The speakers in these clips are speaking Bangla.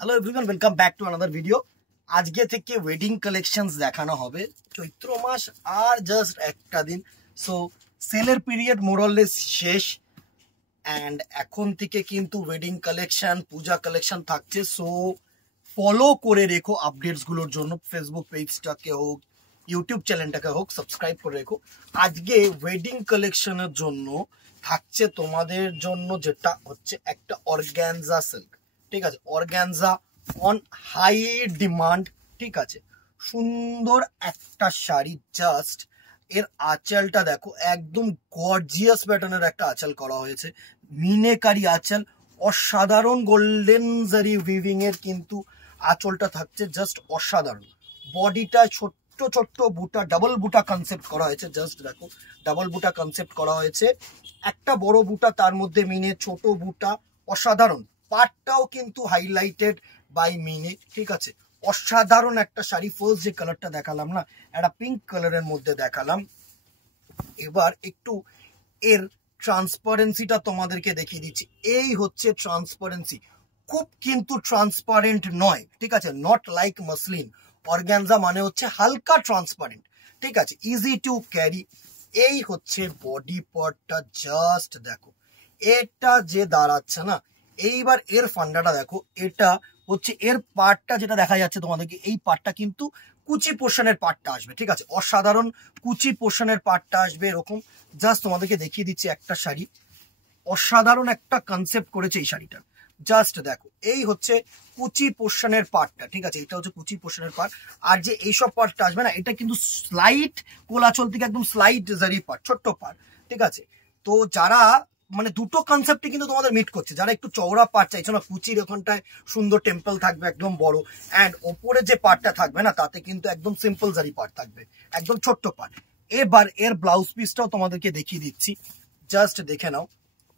Hello everyone, welcome back to another video. আজকে থেকে ওয়েডিং কালেকশনস দেখানো হবে। চৈত্র মাস আর জাস্ট একটা দিন, সো সেলের পিরিয়ড মোরলেস শেষ অ্যান্ড এখন থেকে কিন্তু ওয়েডিং কালেকশন, পূজা কালেকশন থাকছে। সো ফলো করে রেখো আপডেটসগুলোর জন্য, ফেসবুক পেজটাকে হোক, ইউটিউব চ্যানেলটাকে হোক সাবস্ক্রাইব করে রেখো। আজকে ওয়েডিং কালেকশনের জন্য থাকছে তোমাদের জন্য যেটা হচ্ছে একটা অর্গ্যানজা সিল্ক, ঠিক আছে, অর্গ্যানজা অন হাই ডিমান্ড, ঠিক আছে। সুন্দর একটা শাড়ি, জাস্ট এর আঁচলটা দেখো, একদম গর্জিয়াস প্যাটার্নের একটা আঁচল করা হয়েছে, মিনেকারি আঁচল, অসাধারণ গোল্ডেন জারি উইভিং এর কিন্তু আঁচলটা থাকছে, জাস্ট অসাধারণ। বডিটা ছোট্ট ছোট্ট বুটা, ডাবল বুটা কনসেপ্ট করা হয়েছে, জাস্ট দেখো ডাবল বুটা কনসেপ্ট করা হয়েছে, একটা বড় বুটা, তার মধ্যে মিনে, ছোট বুটা, অসাধারণ। পাটটাও কিন্তু হাইলাইটেড বাই মিনে, ঠিক আছে। অসাধারণ একটা শাড়ি। ফার্স্ট যে কালারটা দেখালাম না, একটা পিঙ্ক কালারের মধ্যে দেখালাম, এবার একটু এর ট্রান্সপারেন্সিটা তোমাদেরকে দেখিয়ে দিচ্ছি। এই হচ্ছে ট্রান্সপারেন্সি, খুব কিন্তু ট্রান্সপারেন্ট নয়, ঠিক আছে, নট লাইক মাসলিন। অর্গানজা মানে হচ্ছে হালকা ট্রান্সপারেন্ট, ঠিক আছে, ইজি টু ক্যারি। এই হচ্ছে বডি পার্টটা, জাস্ট দেখো এটা যে দাঁড়াচ্ছে না। এইবার এর ফান্ডাটা দেখো, এটা হচ্ছে এর পার্টটা যেটা দেখা যাচ্ছে তোমাদেরকে, এই পার্টটা কিন্তু কুচি পোর্শনের পার্টটা আসবে, ঠিক আছে, অসাধারণ কুচি পোর্শনের পার্টটা আসবে এরকম। জাস্ট তোমাদেরকে দেখিয়ে দিচ্ছি একটা শাড়ি, অসাধারণ একটা কনসেপ্ট করেছে এই শাড়িটা, জাস্ট দেখো। এই হচ্ছে কুচি পোর্শনের পার্টটা, ঠিক আছে, এটা হচ্ছে কুচি পোর্শনের পার্ট। আর যে এইসব পার্টটা আসবে না, এটা কিন্তু স্লাইট কোলাচল থেকে একদম স্লাইট জারি পার্ট, ছোট্ট পার্ট, ঠিক আছে। তো যারা মানে দুটো কনসেপ্টে কিন্তু তোমাদের মিট করছে, যারা একটু চওড়া পার্ট চাইছো না, কুচির ওখানটায় সুন্দর টেম্পল থাকবে একদম বড়, অ্যান্ড ওপরে যে পার্টটা থাকবে না, তাতে কিন্তু একদম সিম্পল জারি পার্ট থাকবে, একদম ছোট্ট পার্ট। এবার এর ব্লাউজ পিসটাও তোমাদেরকে দেখিয়ে দিচ্ছি, জাস্ট দেখে নাও।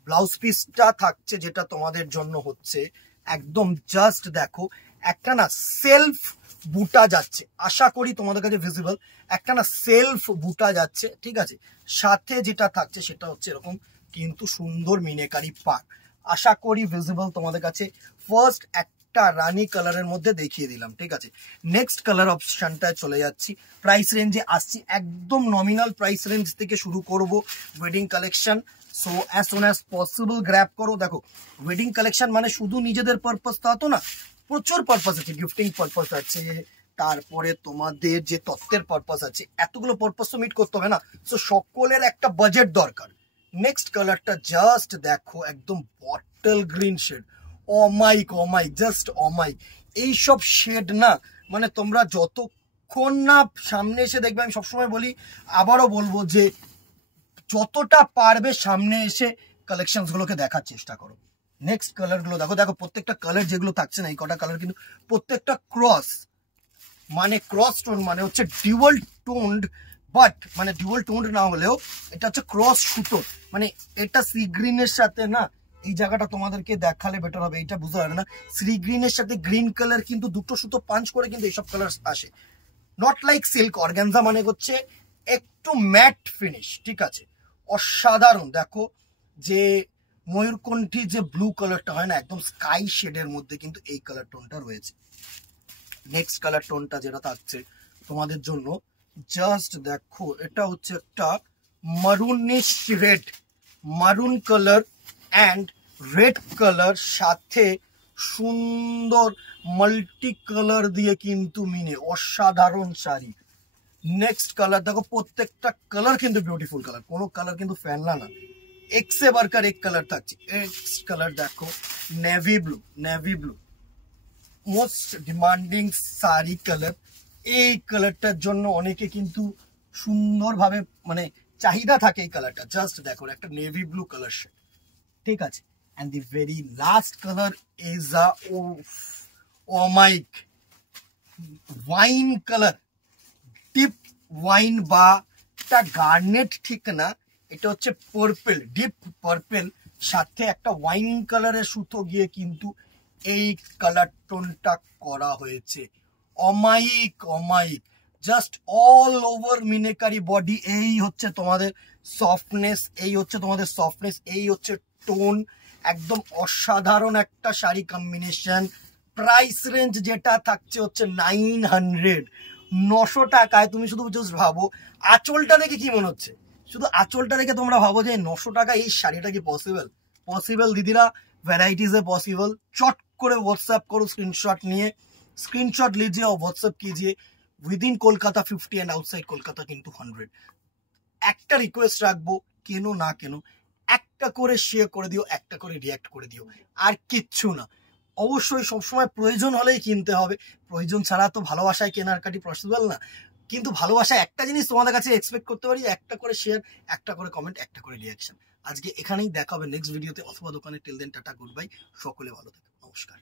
ব্লাউজ পিসটা থাকছে যেটা তোমাদের জন্য হচ্ছে একদম, জাস্ট দেখো, একটা না সেলফ বুটা যাচ্ছে, আশা করি তোমাদের কাছে ভিজিবল, একটা না সেলফ বুটা যাচ্ছে, ঠিক আছে। সাথে যেটা থাকছে সেটা হচ্ছে এরকম কিন্তু সুন্দর মিনেকারি পার, আশা করি ভিজিবল তোমাদের কাছে। ফার্স্ট একটা রানী কালারের মধ্যে দেখিয়ে দিলাম, ঠিক আছে। নেক্সট কালার অপশনটায় চলে যাচ্ছি, প্রাইস রেঞ্জে আসছি, একদম নমিনাল প্রাইস রেঞ্জ থেকে শুরু করব wedding collection. So as soon as possible grab করো। দেখো ওয়েডিং কালেকশন মানে শুধু নিজেদের পারপাস তা তো না, প্রচুর পারপাস আছে, গিফটিং পারপাস আছে, তারপরে তোমাদের যে তত্ত্বের পারপাস আছে, এতগুলো পারপাস তো মিট করতে হবে না। সো সকলের একটা বাজেট দরকার। নেক্সট কালারটা জাস্ট দেখো, একদম বটল গ্রিন শেড, অমাইক অমাইক, জাস্ট অমাইক। এইসব শেড না, মানে তোমরা যতক্ষণ না সামনে এসে দেখবে, আমি সবসময় বলি, আবারও বলবো যে যতটা পারবে সামনে এসে কালেকশনস গুলোকে দেখার চেষ্টা করো। নেক্সট কালার গুলো দেখো, দেখো প্রত্যেকটা কালার যেগুলো থাকছে না, এই কটা কালার কিন্তু প্রত্যেকটা ক্রস, মানে ক্রস টোন, মানে হচ্ছে ডুয়াল টোন্ড, বাট মানে ডুয়াল টোন্ড না হলেও এটা হচ্ছে ক্রস সুতো, মানে এটা সি গ্রিনের সাথে না, এই জায়গাটা তোমাদেরকে দেখালে বেটার হবে, এটা বুঝতে পারবে না। সি গ্রিনের সাথে গ্রিন কালার কিন্তু দুটো সুতো পাঞ্চ করে কিন্তু এইসব কালার আসে, নট লাইক সিল্ক। অর্গানজা মানে হচ্ছে একটু ম্যাট ফিনিশ, ঠিক আছে, অসাধারণ। দেখো যে ময়ূরকণ্ঠী যে ব্লু কালারটা হয় না, একদম স্কাই শেডের মধ্যে কিন্তু এই কালার টোনটা রয়েছে। নেক্সট কালার টোনটা যেটা থাকছে তোমাদের জন্য, জাস্ট দেখো, এটা হচ্ছে একটা maroonish red, maroon colour and red colour, সাথে সুন্দর মাল্টি কালার দিয়ে কিন্তু মিনে, অসাধারণ শাড়ি। নেক্সট কালার দেখো, প্রত্যেকটা কালার কিন্তু বিউটিফুল কালার, কোনো কালার কিন্তু ফ্যানলা না, এক সে বারকার এক কালার থাকছে। নেক্সট কালার দেখো, navy blue, navy blue most demanding sari colour. এই কালারটার জন্য অনেকে কিন্তু সুন্দরভাবে মানে চাহিদা থাকে এই কালারটা, জাস্ট দেখো একটা নেভি ব্লু কালার শেড, ঠিক আছে। And the very last colour is a ওমাইক ওয়াইন কালার, ডিপ ওয়াইন বা একটা গার্নেট, ঠিক না, এটা হচ্ছে পার্পেল, ডিপ পার্পেল, সাথে একটা ওয়াইন কালারের সুতো গিয়ে কিন্তু এই কালার টোনটা করা হয়েছে। অমাইক অমাইক, just all over meenakari body. এই হচ্ছে তোমাদের সফটনেস, এই হচ্ছে তোমাদের সফটনেস, এই হচ্ছে টোন, একদম অসাধারণ একটা শাড়ি কম্বিনেশন। প্রাইস রেঞ্জ যেটা থাকছে হচ্ছে 900 টাকায়। তুমি শুধু জাস্ট ভাবো, আঁচলটা দেখে কি মনে হচ্ছে, শুধু আঁচলটা দেখে তোমরা ভাবো যে 900 টাকা এই শাড়িটা কি পসিবল? পসিবল দিদিরা, ভ্যারাইটিज है पॉसिबल। चट করে व्हाट्सएप करो, स्क्रीनशॉट নিয়ে स्क्रीनशॉट लीजिए और व्हाट्सएप कीजिए। With in Kolkata 50 and outside Kolkata কিন্তু 100। একটা রিকোয়েস্ট রাখবো, কেন না কেন একটা করে শেয়ার করে দিও, একটা করে রিঅ্যাক্ট করে দিও, আর কিচ্ছু না। অবশ্যই সবসময় প্রয়োজন হলেই কিনতে হবে, প্রয়োজন ছাড়া তো ভালোবাসায় কেনাকাটি পসিবল না। কিন্তু ভালোবাসায় একটা জিনিস তোমাদের কাছে এক্সপেক্ট করতে পারি, একটা করে শেয়ার, একটা করে কমেন্ট, একটা করে রিঅ্যাকশন। আজকে এখানেই দেখা হবে নেক্সট ভিডিওতে অথবা দোকানে। Till then tata, good bye, সকলে ভালো থাকো, নমস্কার।